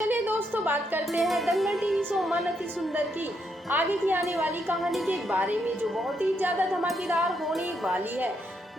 चलिए दोस्तों, बात करते हैं दंगल टीवी शो मन अति सुंदर की आगे की आने वाली कहानी के बारे में, जो बहुत ही ज्यादा धमाकेदार होने वाली है।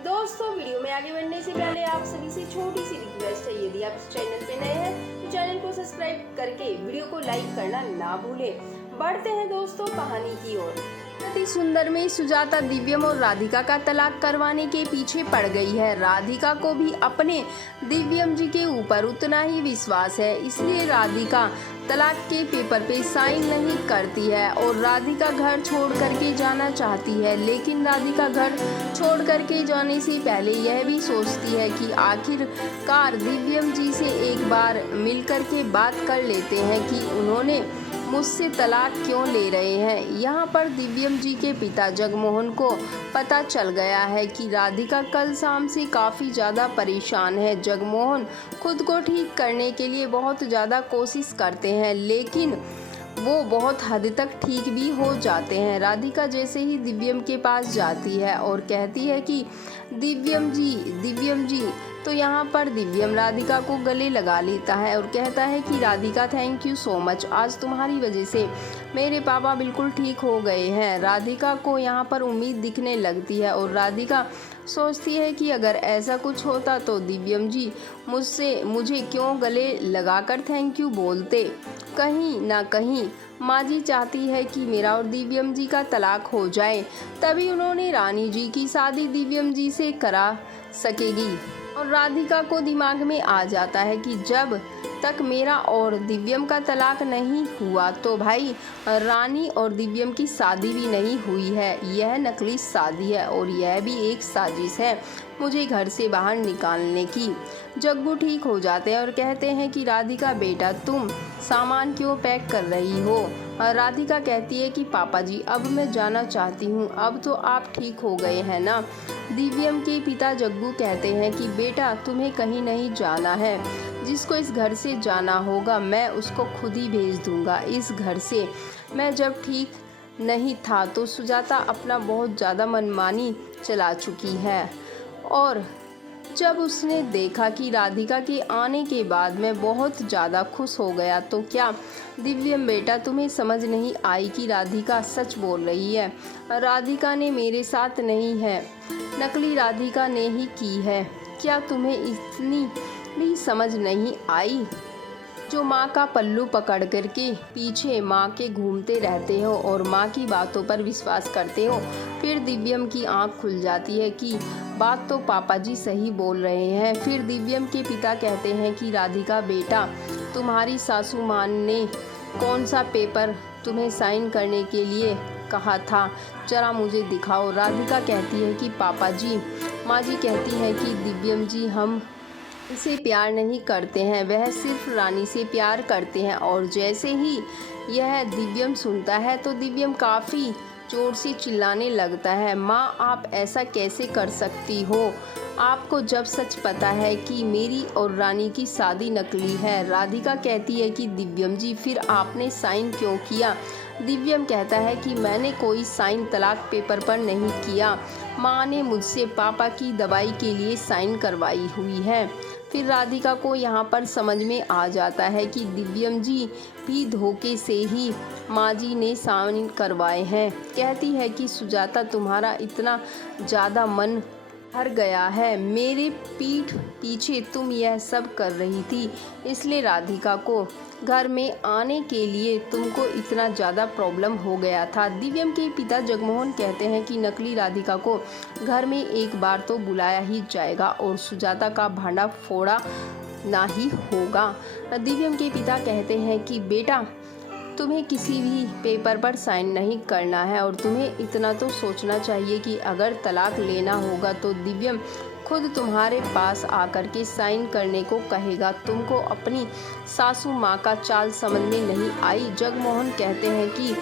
दोस्तों, वीडियो में आगे बढ़ने से पहले आप सभी से छोटी सी रिक्वेस्ट है, यदि आप इस चैनल पे नए हैं तो चैनल को सब्सक्राइब करके वीडियो को लाइक करना ना भूलें। बढ़ते हैं दोस्तों कहानी की ओर। अति सुंदर में सुजाता दिव्यम और राधिका का तलाक करवाने के पीछे पड़ गई है। राधिका को भी अपने दिव्यम जी के ऊपर उतना ही विश्वास है, इसलिए राधिका तलाक के पेपर पे साइन नहीं करती है और राधिका घर छोड़ करके जाना चाहती है। लेकिन राधिका घर छोड़ करके जाने से पहले यह भी सोचती है कि आखिरकार दिव्यम जी से एक बार मिल करके बात कर लेते हैं कि उन्होंने मुझसे तलाक क्यों ले रहे हैं। यहाँ पर दिव्यम जी के पिता जगमोहन को पता चल गया है कि राधिका कल शाम से काफ़ी ज़्यादा परेशान है। जगमोहन खुद को ठीक करने के लिए बहुत ज़्यादा कोशिश करते हैं, लेकिन वो बहुत हद तक ठीक भी हो जाते हैं। राधिका जैसे ही दिव्यम के पास जाती है और कहती है कि दिव्यम जी, तो यहाँ पर दिव्यम राधिका को गले लगा लेता है और कहता है कि Radhika, thank you so much, आज तुम्हारी वजह से मेरे पापा बिल्कुल ठीक हो गए हैं। राधिका को यहाँ पर उम्मीद दिखने लगती है और राधिका सोचती है कि अगर ऐसा कुछ होता तो दिव्यम जी मुझे क्यों गले लगाकर थैंक यू बोलते। कहीं ना कहीं माँ जी चाहती है कि मेरा और दिव्यम जी का तलाक हो जाए, तभी उन्होंने रानी जी की शादी दिव्यम जी से करा सकेगी। और राधिका को दिमाग में आ जाता है कि जब तक मेरा और दिव्यम का तलाक नहीं हुआ तो भाई रानी और दिव्यम की शादी भी नहीं हुई है। यह नकली शादी है और यह भी एक साजिश है मुझे घर से बाहर निकालने की। जग्गू ठीक हो जाते हैं और कहते हैं कि राधिका बेटा, तुम सामान क्यों पैक कर रही हो। राधिका कहती है कि पापा जी, अब मैं जाना चाहती हूँ, अब तो आप ठीक हो गए हैं ना। दिव्यम के पिता जग्गू कहते हैं कि बेटा, तुम्हें कहीं नहीं जाना है, जिसको इस घर से जाना होगा मैं उसको खुद ही भेज दूंगा इस घर से। मैं जब ठीक नहीं था तो सुजाता अपना बहुत ज़्यादा मनमानी चला चुकी है, और जब उसने देखा कि राधिका के आने के बाद मैं बहुत ज़्यादा खुश हो गया, तो क्या दिव्यम बेटा, तुम्हें समझ नहीं आई कि राधिका सच बोल रही है। राधिका ने मेरे साथ नहीं है, नकली राधिका ने ही की है। क्या तुम्हें इतनी भी समझ नहीं आई जो माँ का पल्लू पकड़ करके पीछे माँ के घूमते रहते हो और माँ की बातों पर विश्वास करते हो। फिर दिव्यम की आंख खुल जाती है कि बात तो पापा जी सही बोल रहे हैं। फिर दिव्यम के पिता कहते हैं कि राधिका बेटा, तुम्हारी सासू माँ ने कौन सा पेपर तुम्हें साइन करने के लिए कहा था, जरा मुझे दिखाओ। राधिका कहती है कि पापा जी, माँ जी कहती है कि दिव्यम जी हम इसे प्यार नहीं करते हैं, वह सिर्फ रानी से प्यार करते हैं। और जैसे ही यह दिव्यम सुनता है तो दिव्यम काफ़ी जोर से चिल्लाने लगता है, माँ आप ऐसा कैसे कर सकती हो, आपको जब सच पता है कि मेरी और रानी की शादी नकली है। राधिका कहती है कि दिव्यम जी, फिर आपने साइन क्यों किया। दिव्यम कहता है कि मैंने कोई साइन तलाक पेपर पर नहीं किया, माँ ने मुझसे पापा की दवाई के लिए साइन करवाई हुई है। फिर राधिका को यहाँ पर समझ में आ जाता है कि दिव्यम जी भी धोखे से ही माँ जी ने साइन करवाए हैं। कहती है कि सुजाता, तुम्हारा इतना ज़्यादा मन भर गया है, मेरे पीठ पीछे तुम यह सब कर रही थी, इसलिए राधिका को घर में आने के लिए तुमको इतना ज़्यादा प्रॉब्लम हो गया था। दिव्यम के पिता जगमोहन कहते हैं कि नकली राधिका को घर में एक बार तो बुलाया ही जाएगा और सुजाता का भांडा फोड़ा ना ही होगा। दिव्यम के पिता कहते हैं कि बेटा, तुम्हें किसी भी पेपर पर साइन नहीं करना है और तुम्हें इतना तो सोचना चाहिए कि अगर तलाक लेना होगा तो दिव्यम खुद तुम्हारे पास आकर के साइन करने को कहेगा। तुमको अपनी सासू माँ का चाल समझ में नहीं आई। जगमोहन कहते हैं कि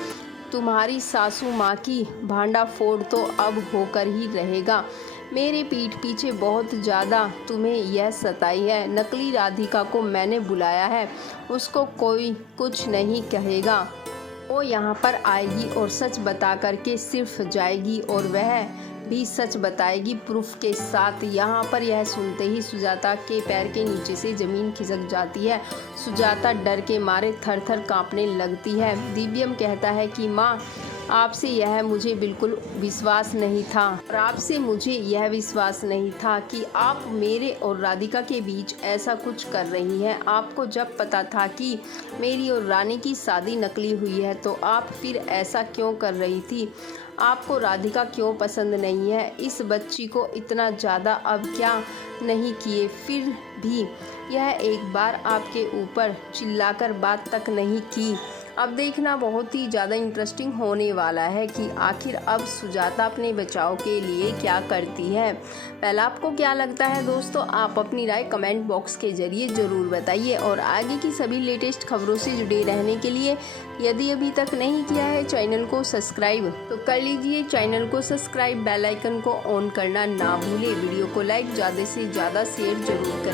तुम्हारी सासू माँ की भांडा फोड़ तो अब होकर ही रहेगा। मेरे पीठ पीछे बहुत ज़्यादा तुम्हें यह सताई है। नकली राधिका को मैंने बुलाया है, उसको कोई कुछ नहीं कहेगा। वो यहाँ पर आएगी और सच बता करके सिर्फ जाएगी और वह भी सच बताएगी प्रूफ के साथ। यहाँ पर यह सुनते ही सुजाता के पैर के नीचे से ज़मीन खिसक जाती है। सुजाता डर के मारे थर थर काँपने लगती है। दिव्यम कहता है कि माँ, आपसे यह मुझे बिल्कुल विश्वास नहीं था और आपसे मुझे यह विश्वास नहीं था कि आप मेरे और राधिका के बीच ऐसा कुछ कर रही हैं। आपको जब पता था कि मेरी और रानी की शादी नकली हुई है तो आप फिर ऐसा क्यों कर रही थी? आपको राधिका क्यों पसंद नहीं है? इस बच्ची को इतना ज़्यादा अब क्या नहीं किए, फिर भी यह एक बार आपके ऊपर चिल्लाकर बात तक नहीं की। अब देखना बहुत ही ज़्यादा इंटरेस्टिंग होने वाला है कि आखिर अब सुजाता अपने बचाव के लिए क्या करती है। पहला आपको क्या लगता है दोस्तों? आप अपनी राय कमेंट बॉक्स के ज़रिए ज़रूर बताइए और आगे की सभी लेटेस्ट खबरों से जुड़े रहने के लिए यदि अभी तक नहीं किया है चैनल को सब्सक्राइब तो कर लीजिए। चैनल को सब्सक्राइब, बेल आइकन को ऑन करना ना भूले। वीडियो को लाइक ज़्यादा से ज़्यादा शेयर जरूर करें।